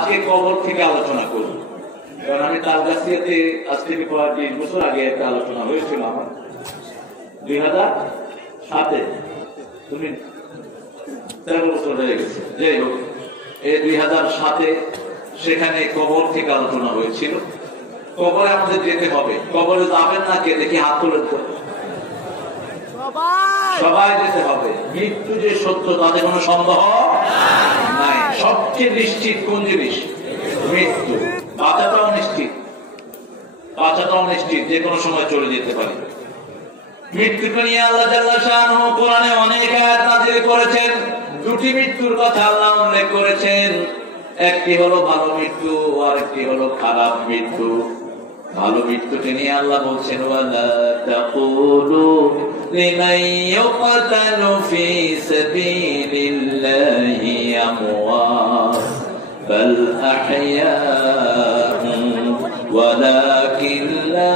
আজকে কবর থেকে আলোচনা করব, কারণ আমি তালগাছিয়াতে আজ থেকে প্রায় 20 বছর আগে একটা আলোচনা হয়েছিল আমার 2007-এ। তুমি 13 বছর হয়ে গেছে। যাই হোক, এই 2007-এ সেখানে কবর থেকে আলোচনা হয়েছিল। কবরে আমাদের যেতে হবে। কবরে যাবেন না কে? দেখি হাত তুলে। সবাই যেতে হবে। মৃত্যু যে সত্য তাতে কোনো সন্দেহ নাই। সবচেয়ে নিশ্চিত কোন জিনিস? মৃত্যু। বাঁচাটাও নিশ্চিত, বাঁচাটাও নিশ্চিত, যে কোনো সময় চলে যেতে পারে। মৃত্যুকে নিয়ে আল্লাহ জাল্লা শাআনুহু কোরআনে অনেক আয়াত নাযিল করেছেন। দুটি মৃত্যুর কথা আল্লাহ উল্লেখ করেছেন। একটি হলো ভালো মৃত্যু, আর একটি হলো খারাপ মৃত্যু। ভালো মৃত্যুকে নিয়ে আল্লাহ বলছেন, ওয়ালা তাকুলু লিমান ইউকতালু ফি সাবিলিল্লাহি আমওয়াত বাল আহইয়াউন ওয়ালাকিন লা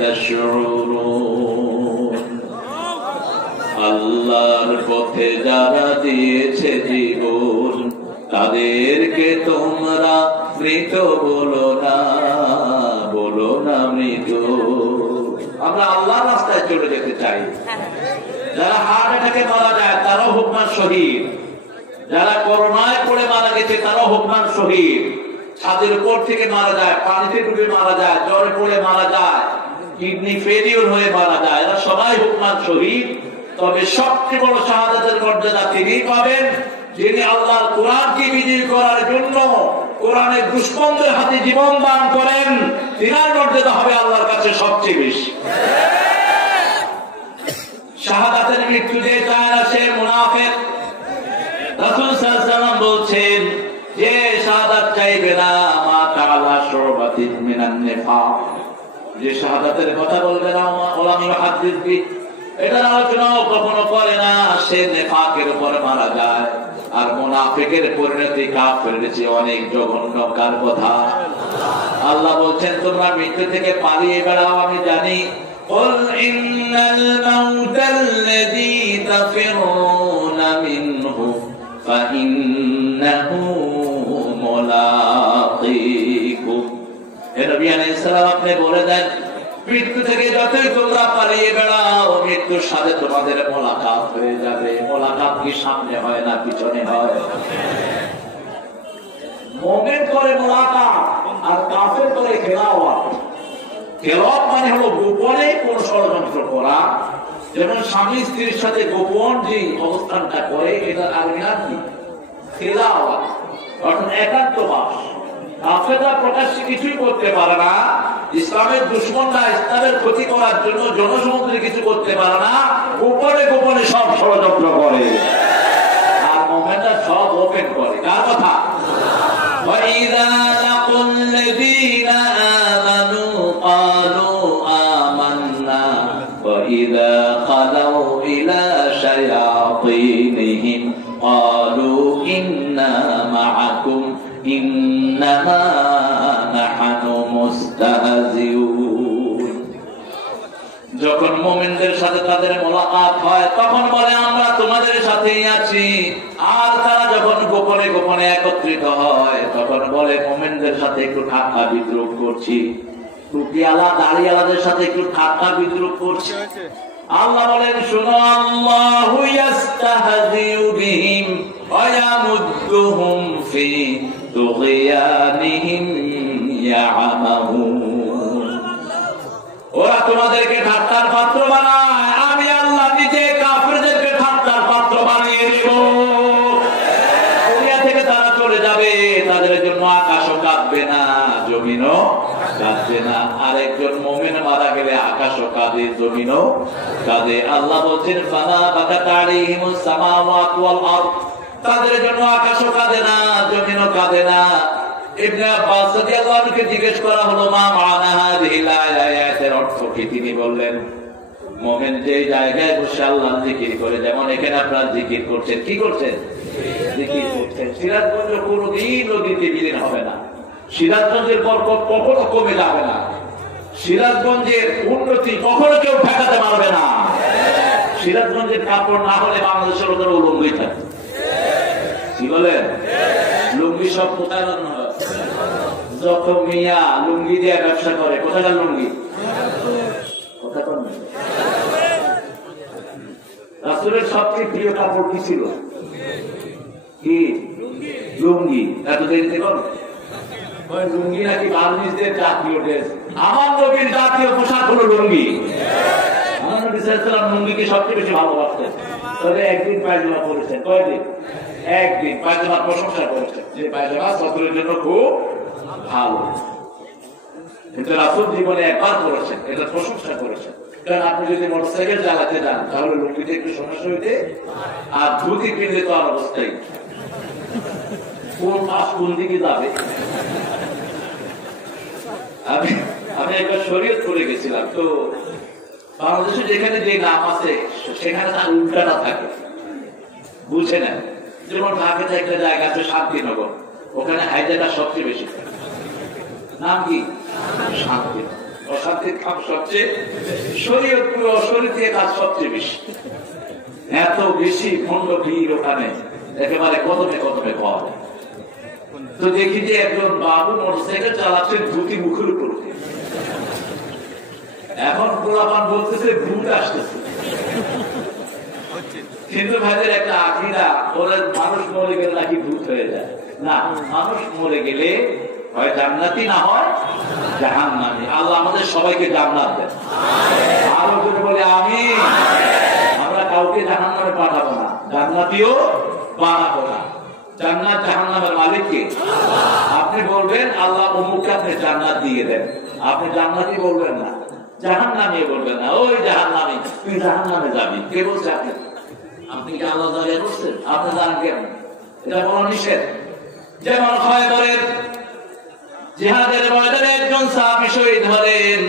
তাশউরুন। আল্লাহর পথে যারা দিয়েছে জীবন, তাদেরকে তোমরা মৃত বলো না, বলো না মৃত। আমরা আল্লাহর রাস্তায় চলে যেতে চাই। যারা হার্ট অ্যাটাকে মারা যায় তারাও হুকমান শহীদ, যারা করোনায় পড়ে মারা গেছে তারাও হুকমান শহীদ, ছাদের উপর থেকে মারা যায়, পানিতে ডুবে মারা যায়, জ্বরে পড়ে মারা যায়, কিডনি ফেলিওর হয়ে মারা যায়, এরা সবাই হুকমান শহীদ। তবে সবচেয়ে বড় শাহাদাতের মর্যাদা তিনি পাবেন যিনি আল্লাহর কোরআনকে বিজয়ী করার জন্য কোরআনের দুশমনদের হাতে জীবন দান করেন। তিনার মর্যাদা হবে আল্লাহর কাছে সবচেয়ে বেশি। শাহাদাতের মৃত্যু যে চায় না সে মুনাফিক। রাসূল সাল্লাল্লাহু আলাইহি ওয়াসাল্লাম বলছেন, যে শাহাদাত চাইবে না মা তাআলা শুরবাতিন মিনান নিফাক, যে শাহাদাতের কথা বলবে না ওলামা হাদিস কি এটার আলোচনাও কখনো করে না, সে নেফাকের উপর মারা যায়। আর মুনাফিকের পরিণতি কাফেরের চেয়ে অনেক জঘন্য। কার কথা? আল্লাহ বলছেন, তোমরা মৃত্যু থেকে পালিয়ে বেড়াও। আমি জানি, قل إن الموت الذي تفرون منه فإنه ملاقيكم। হে নবী আলাইহিস সালাম, আপনি বলে দেন, মৃত্যু থেকে যতই তোমরা পালিয়ে বেড়াও, মৃত্যুর সাথে তোমাদের মোলাকাত হয়ে যাবে। মোলাকাত কি সামনে হয় না পিছনে হয়? মুমিন করে মোলাকাত আর কাফের করে খেলাওয়াত। খেলাওয়াত মানে হলো গোপনে কোন ষড়যন্ত্র করা। যেমন স্বামী স্ত্রীর সাথে গোপন যে অবস্থানটা করে, এটা আরবি নাম কি? খেলাওয়াত, অর্থাৎ একান্তবাস। কাফেররা প্রকাশ্যে কিছুই করতে পারে না। ইসলামের দুশমনরা ইসলামের ক্ষতি করার জন্য জনসমুদ্রে কিছু করতে পারে না, গোপনে গোপনে সব ষড়যন্ত্র করে। আর মুমিনরা সব ওপেন করে। কার কথা? وَإِذَا لَقُوا الَّذِينَ آمَنُوا قَالُوا آمَنَّا وَإِذَا خَلَوْا إِلَى شَيَاطِينِهِمْ قَالُوا إِنَّا مَعَكُمْ إِنَّمَا نَحْنُ مُسْتَهْزِئُونَ। যখন মুমিনদের সাথে তাদের মোলাকাত হয় তখন বলে আমরা তোমাদের সাথেই আছি। আর তারা যখন গোপনে গোপনে একত্রিত হয় তখন বলে মুমিনদের সাথে একটু ঠাট্টা বিদ্রুপ করছি, টুপিওয়ালা দাড়িওয়ালাদের সাথে একটু ঠাট্টা বিদ্রুপ করছি। আল্লাহ বলেন, শুনো, আল্লাহু ইস্তাহজিউ বিহিম ওয়া ইয়ামুদ্দুহুম ফি তুগয়ানিহিম ইয়ামাহুন। ওরা তোমাদেরকে ঠাট্টার পাত্র বানায়, আমি আল্লাহ নিজে কাফেরদেরকে ঠাট্টার পাত্র বানিয়ে দেব। দুনিয়া থেকে তারা চলে যাবে, তাদের জন্য আকাশও কাঁদবে না, জমিনও কাঁদবে না। আরেকজন মুমিন মারা গেলে আকাশও কাঁদে, জমিনও কাঁদে। আল্লাহ বলছেন, ফালা বাকাত আলাইহিমুস সামাওয়াতু ওয়াল আরদ, তাদের জন্য আকাশও কাঁদে না, জমিনও কাঁদে না। ইবনে আব্বাস রাদিয়াল্লাহু আনহুকে জিজ্ঞেস করা হলো, মা মানা হাযিহিল আয়াতের অর্থ কি? তিনি বললেন, মুমিন যে জায়গায় বসে আল্লাহর জিকির করে, যেমন এখানে আপনারা জিকির করছেন, কি করছেন? জিকির করছেন। সিরাজগঞ্জ কোনোদিন নদীতে বিলীন হবে না, সিরাজগঞ্জের বরকত কখনো কমে যাবে না, সিরাজগঞ্জের উন্নতি কখনো কেউ ঠেকাতে পারবে না। সিরাজগঞ্জের কাপড় না হলে বাংলাদেশের ওদের উলঙ্গই থাকে। কি বলেন? লুঙ্গি সব কোথায় বানানো হয়? যত মিয়া লুঙ্গি দিয়ে ব্যবসা করে, কোথাকার লুঙ্গি? রাসূলের সবচেয়ে প্রিয় কাপড় কি ছিল? কি? লুঙ্গি। এত দেরিতে করো লুঙ্গি নাকি বার্মিজদের জাতীয় ড্রেস? আমার নবীর জাতীয় পোশাক হলো লুঙ্গি। আমার নবী সাল্লাল্লাহু আলাইহি ওয়াসাল্লাম লুঙ্গিকে সবচেয়ে বেশি ভালোবাসতেন। তবে একদিন পায়জামা পরেছেন। কয়দিন? একদিন পায়জামার প্রশংসা করেছেন যে পায়জামা ছাত্রের জন্য খুব ভালো। কিন্তু রাসূল জীবনে একবার পরেছেন, এটা প্রশংসা করেছেন। কারণ আপনি যদি মোটরসাইকেল চালাতে যান তাহলে লুঙ্গিতে একটু সমস্যা হইতে, আর ধুতি কিনলে তো আর অবস্থায় কোন মাস কোন দিকে যাবে। আমি একবার শরীয়তপুরে গেছিলাম, তো বাংলাদেশে যেখানে যে নাম আছে সেখানে তার উল্টাটা থাকে, বুঝে না। যেমন ঢাকাতে একটা জায়গা আছে শান্তিনগর, ওখানে হাইজাটা সবচেয়ে বেশি। নাম কি? শান্তি। অশান্তির কাজ সবচেয়ে, শরীয়তপুর অশরীয়তের কাজ সবচেয়ে বেশি। এত বেশি খন্ড ভিড় ওখানে, একেবারে কদমে কদমে কম। তো দেখি যে একজন বাবু মোটরসাইকেল চালাচ্ছেন ধুতি মুখের উপর। এখন পোলাপান বলতেছে ভূত আসতেছে, কিন্তু ভাইদের একটা আকীদা, ওরা মানুষ মরে গেলে নাকি ভূত হয়ে যায়। না, মানুষ মরে গেলে হয় জান্নাতি না হয় জাহান্নামী। আল্লাহ আমাদের সবাইকে জান্নাত দেন। আরো করে বলে আমিন। আমরা কাউকে জাহান্নামে পাঠাবো না, জান্নাতিও বানাবো না। জান্নাত জাহান্নামের মালিক কে? আপনি বলবেন আল্লাহ অমুককে আপনি জান্নাত দিয়ে দেন। আপনি জান্নাতি বলবেন না, জাহান্নামী বলবেন না। ওই জাহান্নামী, তুই জাহান্নামে যাবি। কে বলছে? আপনি। আপনি কি আল্লাহ দাঁড়িয়ে করছেন? আপনি জানেন কেন? এটা বলা নিষেধ। যেমন খয়বরের জিহাদের ময়দানে একজন সাহাবী শহীদ হলেন,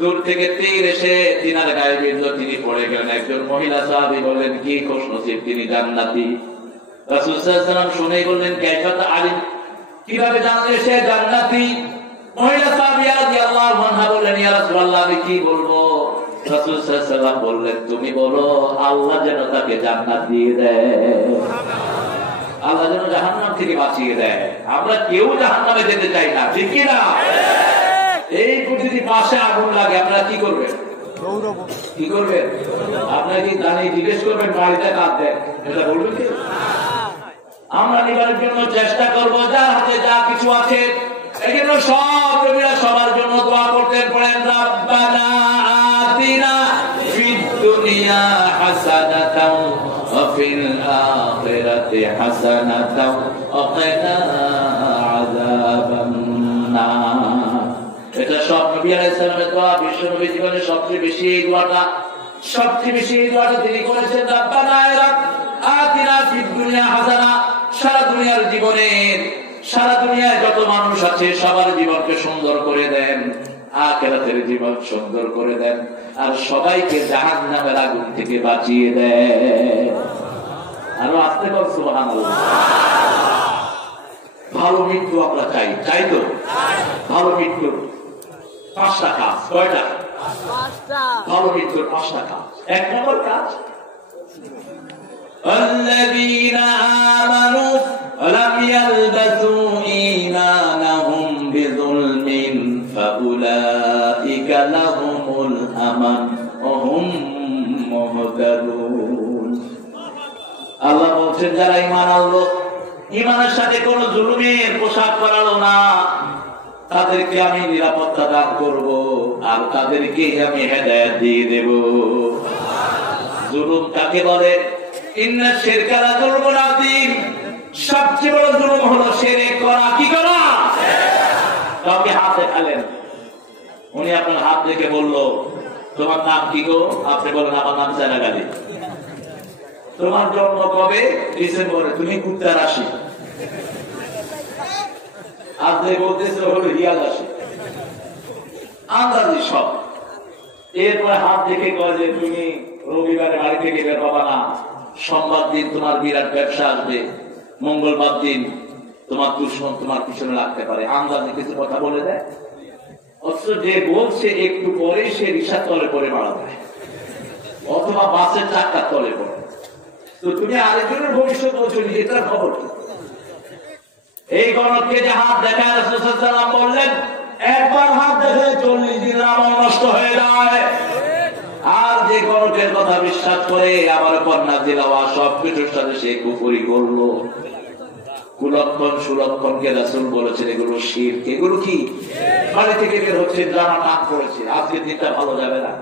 দূর থেকে তীর এসে তিনার গায়ে বিঁধল, তিনি পড়ে গেলেন। একজন মহিলা সাহাবী বললেন, কি খুশ নসিব, তিনি জান্নাতি। রাসূল সাল্লাল্লাহু আলাইহি ওয়াসাল্লাম শুনে বললেন, কাইফা আলিম, কিভাবে জানলে সে জান্নাতি? মহিলা সাহাবী রাদিয়াল্লাহু আনহা বললেন, ইয়া রাসূলুল্লাহ, আমি কি বলবো? রাসূল সাল্লাল্লাহু আলাইহি ওয়াসাল্লাম বললেন, তুমি বলো আল্লাহ যেন তাকে জান্নাত দিয়ে দেয়, আল্লাহ যেন জাহান্নাম থেকে বাঁচিয়ে দেয়। আমরা কেউ জাহান্নামে যেতে চাই না, ঠিক কি না? এই যদি পাশে আগুন লাগে আপনারা কি করবেন? কি করবেন? আপনারা কি দাঁড়িয়ে জিজ্ঞেস করবেন বাড়িতে কাজ দেন? এটা বলবেন কি? আমরা নিবারের জন্য চেষ্টা করবো, যার হাতে যা কিছু আছে। এই জন্য সব নবীরা সবার জন্য দোয়া করতেন, পড়েন রাব্বানা আতিনা ফিদ দুনিয়া হাসানাতাও ওয়া ফিল আখিরাতি হাসানাতাও ওয়া কিনা আযাবান নার। এটা সব নবী আলাইহিস সালামের দোয়া। বিশ্ব নবী জীবনে সবচেয়ে বেশি এই দোয়াটা তিনি করেছেন, রাব্বানা আতিনা ফিদ দুনিয়া হাসানা। সারা দুনিয়ার জীবনের, সারা দুনিয়ায় যত মানুষ আছে সবার জীবনকে সুন্দর করে দেন, আখিরাতের জীবন সুন্দর করে দেন, আর সবাইকে জাহান্নামের আগুন থেকে বাঁচিয়ে দেন। আরো আস্তে কর সুবহানাল্লাহ। ভালো মৃত্যু আমরা চাই, চাই তো? ভালো মৃত্যু 5টা কাজ। কয়টা? ভালো মৃত্যুর 5টা কাজ। 1 নম্বর কাজ, الذين آمنوا ولم يلبسوا إيمانهم بظلم فأولئك لهم الأمن وهم مهتدون। আল্লাহ বলছেন, যারা ঈমান আনলো, ঈমানের সাথে কোন জুলুমের পোশাক পরালো না, তাদেরকে আমি নিরাপত্তা দান করব, আর তাদেরকে আমি হেদায়েত দিয়ে দেব। জুলুম কাকে বলে? ইন্না শিরকা লাযুলমুন আযীম। সবচেয়ে বড় জুলুম হলো শিরক করা। কি করা? কাউকে হাত দেখালেন, উনি আপনার হাত দেখে বলল, তোমার নাম কি গো? আপনি বলেন, আমার নাম জানা গালি। তোমার জন্ম কবে? ডিসেম্বরে। তুমি কুত্তার রাশি। আজ যে বলতেছে হলো রিয়াল রাশি, আন্দাজি সব। এরপরে হাত দেখে কয় যে তুমি রবিবারে বাড়ি থেকে বের হবা না, সোমবার দিন তোমার বিরাট ব্যবসা আসবে, মঙ্গলবার দিন তোমার দুশ্মন তোমার পিছনে লাগতে পারে। আন্দাজে কিছু কথা বলে দেয়, অথচ যে বলছে একটু পরে সে রিকশার তলে পড়ে মারা যায়, অথবা বাসের চাক্কার তলে পড়ে। তো তুমি আরেকজনের ভবিষ্যৎ বলছো, এটার খবর কি? এই গণককে যে হাত দেখায় রাসূল সাল্লাল্লাহু আলাইহি ওয়াসাল্লাম বললেন, একবার হাত দেখলে 40 দিন আমল নষ্ট হয়ে যায়। আর যে গণকের কথা বিশ্বাস করে আমার উপর নাযিল হওয়া সবকিছুর সাথে সে কুফরি করলো। কুলক্ষণ সুলক্ষণকে রাসূল বলেছেন এগুলো শিরক। এগুলো কি? বাড়ি থেকে বের হচ্ছে, জামা টাক করেছে, আজকের দিনটা ভালো যাবে না।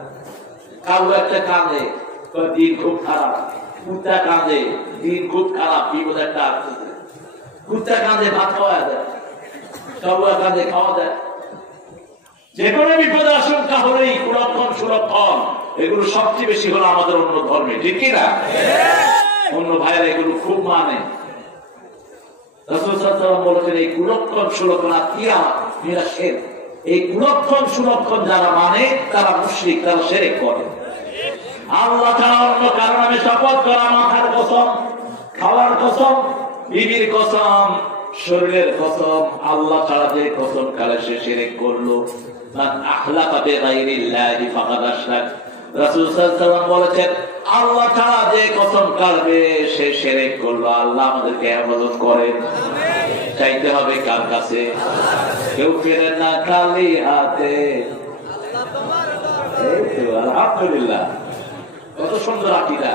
কালো একটা কাঁদে, দিন খুব খারাপ। কুত্তা কাঁদে, দিন খুব খারাপ, বিপদ একটা আসছে। কুত্তা কাঁদে, ভাত খাওয়া দেয়। কাউয়া কাঁদে, খাওয়া দেয়। যে কোনো বিপদ আশঙ্কা হলেই কুলক্ষণ সুলক্ষণ এগুলো সবচেয়ে বেশি হলো আমাদের অন্য ধর্মে, ঠিক কিনা? অন্য ভাইয়েরা এগুলো খুব মানে। রাসূল সাল্লাল্লাহু আলাইহি ওয়াসাল্লাম বলেছেন এই কুলক্ষণ সুলক্ষণ আতিয়া মিরা শিরক। এই কুলক্ষণ সুলক্ষণ যারা মানে তারা মুশরিক, তারা শিরক করে। আল্লাহ ছাড়া অন্য কারো নামে শপথ করা, মাথার কসম, খাওয়ার কসম, বিবির কসম, শরীরের কসম, আল্লাহ ছাড়া যে কসম খালে সে শিরক করলো। মান আহলাফা বিগাইরিল্লাহি ফাকাদ আশরাক। রাসূল সাল্লাল্লাহু আলাইহি ওয়াসাল্লাম বলেছেন আল্লাহ ছাড়া যে কসম কাটবে সে শিরক করলো। আল্লাহ আমাদেরকে হেফাজত করেন। চাইতে হবে কার কাছে? কেউ ফেরেন না খালি হাতে। আলহামদুলিল্লাহ, কত সুন্দর আকীদা।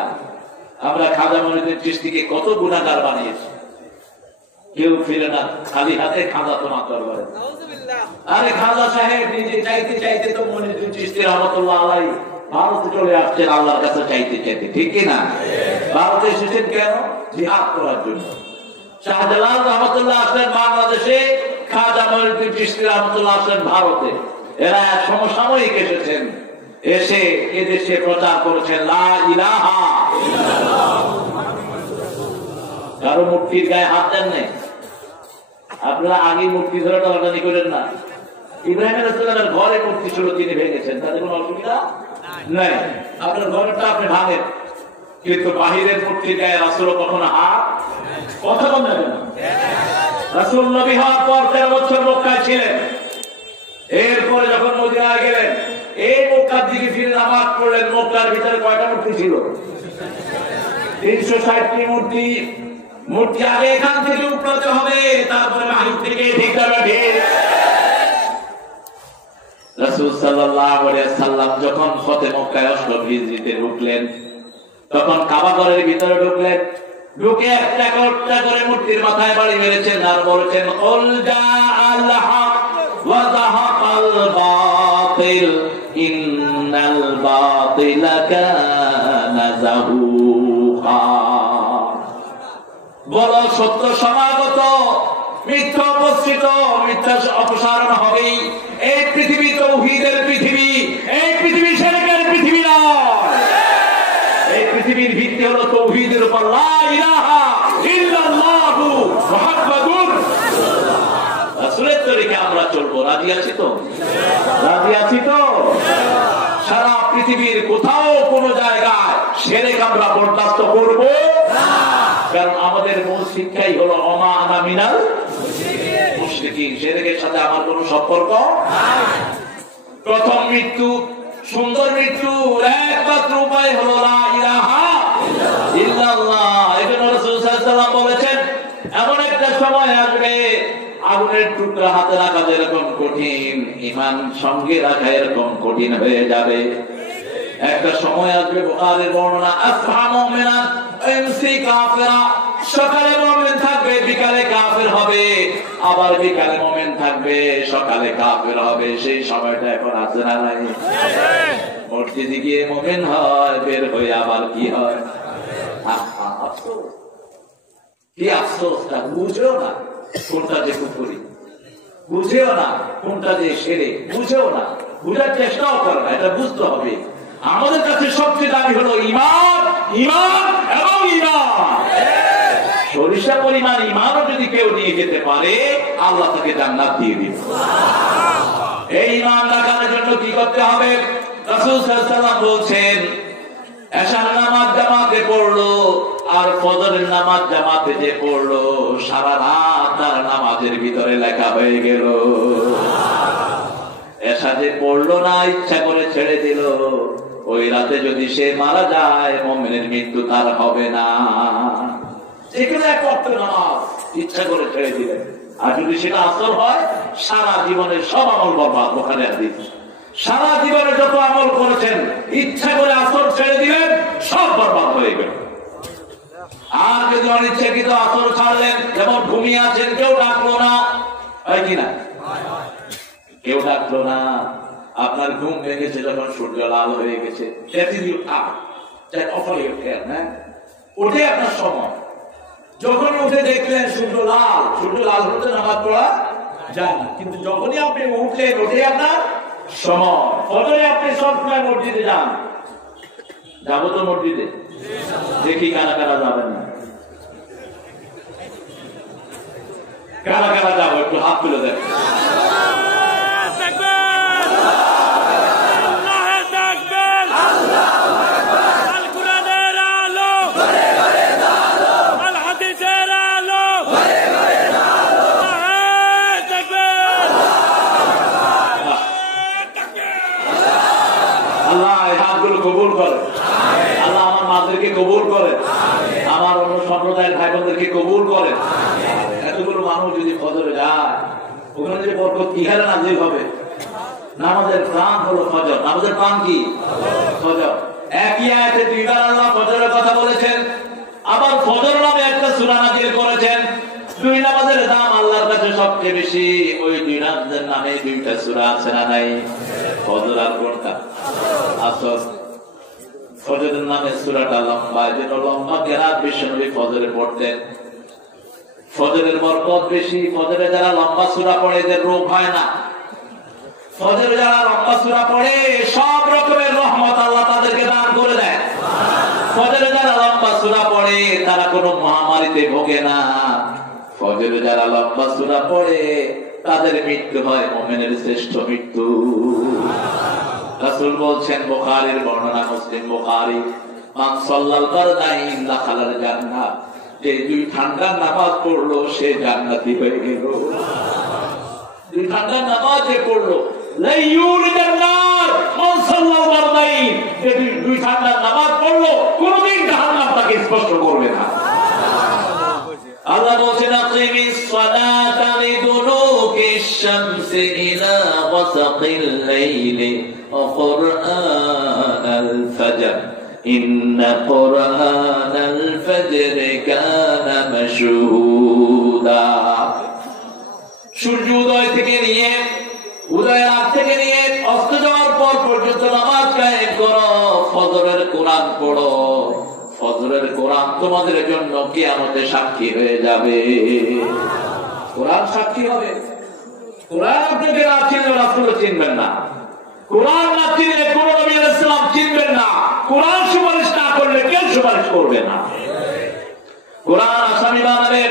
আমরা খাজা মঈনুদ্দিন চিশতিকে কত গুনাহগার বানিয়েছি। কেউ ফিরে না খালি হাতে, খাজা তোমার দরবারে। আরে খাজা সাহেব নিজে চাইতে চাইতে তো মঈনুদ্দিন চিশতি রাহমাতুল্লাহ আলাইহি ভারতে চলে আসছেন আল্লাহর কাছে চাইতে চাইতে, ঠিক কিনা? ভারতে এসেছেন কেন? জিহাদ করার জন্য। শাহজালাল রহমতুল্লাহ আসলেন বাংলাদেশে, খাজা মঈনুদ্দিন চিশতি রাহমাতুল্লাহ আসলেন ভারতে। এরা সমসাময়িক এসেছেন, এসে এদেশে প্রচার করেছেন লা ইলাহা ইল্লাল্লাহ। কারো মূর্তির গায়ে হাত দেন নাই। আপনারা আগে মূর্তি ধরে টানাটানি করেন না। ইব্রাহিম আলাইহিসসালামের ঘরে মূর্তি ছিল, তিনি ভেঙেছেন, তাতে কোনো অসুবিধা নাই। আপনার ঘরটা আপনি ভাঙেন, কিন্তু বাহিরের মূর্তির গায়ে রাসূল কখনো হাত কথা বলবেন না। রাসূল নবী হওয়ার পর 13 বছর মক্কায় ছিলেন। এরপরে যখন মদিনায় গেলেন, এই মক্কার দিকে ফিরে নামাজ পড়লেন। মক্কার ভিতরে কয়টা মূর্তি ছিল? 360টি মূর্তি। মূর্তি আগে এখান থেকে উপড়াতে হবে, তারপরে বাহির থেকে ঠিক যাবে। ঠিক রাসূল সাল্লাল্লাহু আলাইহি ওয়াসাল্লাম যখন ফতে মক্কায় 8ম হিজরিতে ঢুকলেন, তখন কাবা ঘরের ভিতরে ঢুকলেন। ঢুকে একটা করে মূর্তির মাথায় বাড়ি মেরেছেন আর বলেছেন কুল জাআল হক ওয়া যাহাকাল বাতিল ইন্নাল বাতিলা কানা যাহুকা। বল সত্য সমাগত, মিথ্যা উপস্থিত, মিথ্যা অপসারণ হবেই। এই পৃথিবী তাওহীদের পৃথিবী, এই পৃথিবী শিরকের পৃথিবী নয়। এই পৃথিবীর ভিত্তি হলো তাওহীদের উপর, লা ইলাহা ইল্লাল্লাহু মুহাম্মাদুর রাসূলুল্লাহ। রাসূলের তরিকে আমরা চলবো। রাজি আছি তো? রাজি আছি তো? সারা পৃথিবীর কোথাও কোন জায়গায় শিরক আমরা বরদাস্ত করব না, কারণ আমাদের মূল শিক্ষাই হলো ওমা আনা মিনাল মুশরিকিন। শিরকের সাথে আমার কোনো সম্পর্ক নাই। প্রথম মৃত্যু, সুন্দর মৃত্যুর একমাত্র উপায় হলো লা ইলাহা ইল্লাল্লাহ। এজন্য রাসূল সাল্লাল্লাহু আলাইহি ওয়াসাল্লাম বলেছেন এমন একটা সময় আসবে আগুনের টুকরা হাতে রাখা যেরকম কঠিন, ঈমান সঙ্গে রাখা এরকম কঠিন হয়ে যাবে। একটা সময় আসবে, বুখারীর বর্ণনা, আসহা মুমিনান ইমসি কাফিরা। সকালে মুমিন থাকবে, বিকালে কাফির হবে, আবার বিকালে মুমিন থাকবে, সকালে কাফির হবে। সেই সময়টা এখন আছে না নাই? মসজিদে গিয়ে মুমিন হয়, বের হয়ে আবার কি হয়? আফসোস, কি আফসোস! বুঝেও না কোনটা যে কুফরি, বুঝেও না কোনটা যে শিরক, বুঝেও না, বুঝার চেষ্টাও করে না। এটা বুঝতে হবে। আমাদের কাছে সবচেয়ে দাবি হলো ঈমান, ঈমান এবং ঈমান। সরিষা পরিমাণ ঈমানও যদি কেউ নিয়ে যেতে পারে, আল্লাহ তাকে জান্নাত দিয়ে দিবে। এই ঈমান রাখার জন্য কি করতে হবে? রাসূল সাল্লাল্লাহু আলাইহি ওয়াসাল্লাম বলছেন এশার নামাজ জামাতে পড়লো আর ফজরের নামাজ জামাতে যে পড়লো, সারা রাত তার নামাজের ভিতরে লেখা হয়ে গেল। এশা যে পড়লো না, ইচ্ছা করে ছেড়ে দিল, ওই রাতে যদি সে মারা যায় মুমিনের মৃত্যু তার হবে না। যেখানে এক ওয়াক্ত নামাজ ইচ্ছা করে ছেড়ে দিলেন, আর যদি সেটা আসর হয় সারা জীবনের সব আমল বরবাদ। ওখানে হাদিস সারা জীবনে যত আমল করেছেন ইচ্ছা করে আসর ছেড়ে দিবেন সব বরবাদ হয়ে গেল। আর যদি অনিচ্ছাকৃত আসর ছাড়লেন, যেমন ঘুমিয়ে আছেন, কেউ ডাকলো না, হয় কিনা? কেউ ডাকলো না, আপনার ঘুম ভেঙেছে যখন সূর্য লাল হয়ে গেছে, ওঠে আপনার সময়। যখন উঠে দেখলেন সূর্য লাল হতে নামাজ পড়া যায় না, কিন্তু যখনই আপনি উঠলেন ওঠে আপনার সময়। ফজরে আপনি সবসময় মসজিদে যান, যাবো তো মসজিদে, দেখি কারা কারা যাবেন না, কারা কারা যাবো একটু হাত তুলে দেন। কবুল করে আল্লাহ, আমার মাদেরকে কবুল করে, আমার অন্য সম্প্রদায়ের ভাই বোনদেরকে কবুল করে। এতগুলো মানুষ যদি ফজরে যায়, ওখানে যে বরকত কি হারে নাজিল হবে। নামাজের প্রাণ হলো ফজর। নামাজের প্রাণ কি? ফজর। একই আয়াতে দুইবার আল্লাহ ফজরের কথা বলেছেন, আবার ফজর নামে একটা সূরা নাজিল করেছেন। দুই নামাজের দাম আল্লাহর কাছে সবচেয়ে বেশি। ওই দুই নামাজের নামে দুইটা সূরা আছে না নাই? ফজর আর কোনটা? আসর। ফজরের নামে সূরাটা লম্বা, যেন লম্বা কেরাত বিশ্বনবী ফজরে পড়তেন। ফজরের বরকত বেশি। ফজরে যারা লম্বা সূরা পড়ে এদের রোগ হয় না। ফজরে যারা লম্বা সূরা পড়ে সব রকমের রহমত আল্লাহ তাদেরকে দান করে দেয়। ফজরে যারা লম্বা সূরা পড়ে তারা কোনো মহামারীতে ভোগে না। ফজরে যারা লম্বা সূরা পড়ে তাদের মৃত্যু হয় মুমিনের শ্রেষ্ঠ মৃত্যু। রাসূল বলছেন, বুখারীর বর্ণনা, মুসলিম বুখারী, মান সাল্লাল বারদাইন দাখালাল জান্নাহ, যে দুই ঠান্ডার নামাজ পড়লো সে জান্নাতি হয়ে গেল। দুই ঠান্ডার নামাজ যে পড়লো, লা ইউলিদান নার মান সাল্লাল বারদাইন, যে দুই ঠান্ডার নামাজ পড়লো কোনদিন জাহান্নাম তাকে স্পর্শ করবে না। আল্লাহ বলেন, আকিমিস সালাতা লিদুলুকিশ শামসি ইলা গাসাকিল লাইলি ওয়া কুরআনাল ফাজর ইন্না কুরআনাল ফাজরি কানা মাশহুদা। সূর্যোদয় থেকে নিয়ে উদয়ের আগ থেকে নিয়ে অস্ত যাওয়ার পর পর্যন্ত নামাজ কায়েম করো, ফজরের কোরআন পড়ো। ফজরের কোরআন তোমাদের জন্য কিয়ামতে সাক্ষী হয়ে যাবে। কোরআন সাক্ষী হবে। কোরআন আপনাকে না চিনলে রাসূল চিনবেন না। কোরআন না চিনলে কোন নবী আলাইহিস সালাম চিনবেন না। কোরআন সুপারিশ না করলে কেউ সুপারিশ করবে না। কোরআন আসামি বানাবে।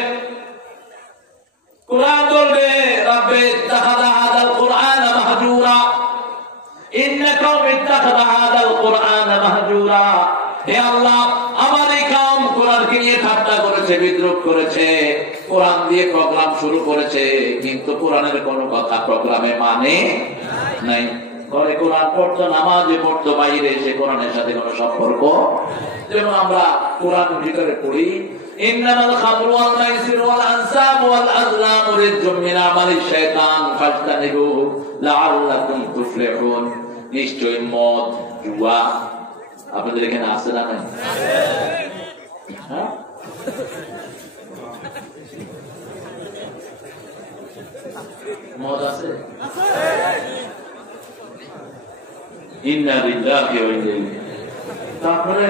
কোরআন বলবে, রব্বে ইত্তাখাযা হাযাল কুরআন মাহজুরা, ইন্না কওমি ইত্তাখাযা হাযাল কুরআন মাহজুরা। হে আল্লাহ, আমার এই কওম কোরআনকে নিয়ে ঠাট্টা করেছে, বিদ্রুপ করেছে, কোরআন দিয়ে প্রোগ্রাম শুরু করেছে, কিন্তু কোরআনের কোনো কথা প্রোগ্রামে মানে নাই। ঘরে কোরআন পড়তো, নামাজে পড়তো, বাইরে এসে কোরআনের সাথে কোনো সম্পর্ক। যেমন আমরা কোরআনের ভিতরে পড়ি, ইন্নামাল খামরু ওয়াল মাইসিরু ওয়াল আনসাবু ওয়াল আযলামু রিজজুম মিন আমালিশ শাইতান ফাজতানিবুহু লাআল্লাকুম তুফলিহুন। নিশ্চয়ই মদ, জুয়া আপনাদের এখানে আছে না? মদ আছে? ইন্না লিল্লাহি ওয়া ইন্না ইলাইহি। তারপরে